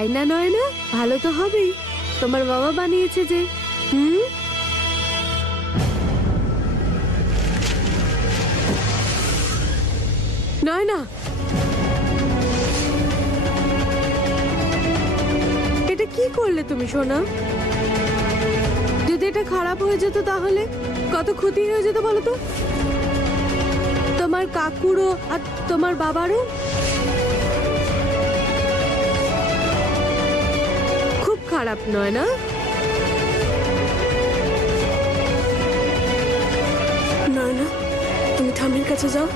তাই না নয়না? ভালো তো হবেই, তোমার বাবা বানিয়েছে যে। নয়না, এটা কি করলে তুমি সোনা? যদি এটা খারাপ হয়ে যেত তাহলে কত ক্ষতি হয়ে যেত বলো তো, তোমার কাকুরও আর তোমার বাবারও। খুব খারাপ নয় না? নয়না, তুমি ঠাম্মির কাছে যাও।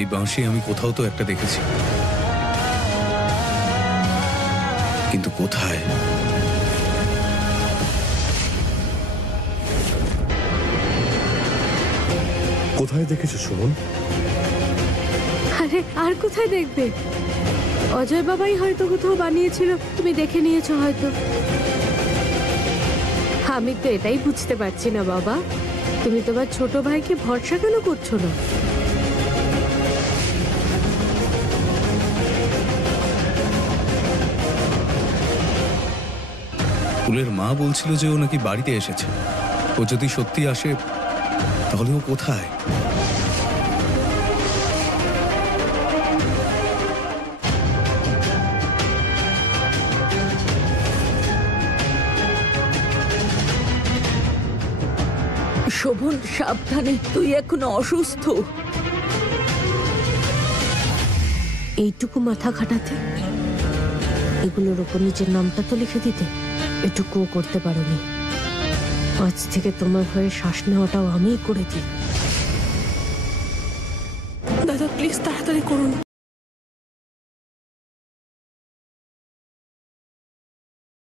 এই বাঁশি আমি কোথাও তো একটা দেখেছি, কিন্তু কোথায়? কোথায় দেখেছো সুমন? আরে আর কোথায় দেখবে, অজয় বাবাই হয়তো কোথাও বানিয়েছিল, তুমি দেখে নিয়েছো হয়তো। আমি তো এটাই বুঝতে পারছি না বাবা, তুমি তোমার ছোট ভাইকে ভরসা কেন করছো না? ফুলের মা বলছিল যে ও নাকি বাড়িতে এসেছে। ও যদি সত্যি আসে তাহলে ও কোথায়? শোভন সাবধানে, তুই এখন অসুস্থ। এইটুকু মাথা খাটাতে, এগুলোর ওপর নিজের নামটা তো লিখে দিতে এটুকুও করতে পারোনি। আজ থেকে তোমার হয়ে শ্বাস নেওয়াটাও আমিই করে দিই। দাদা প্লিজ তাড়াতাড়ি করুন।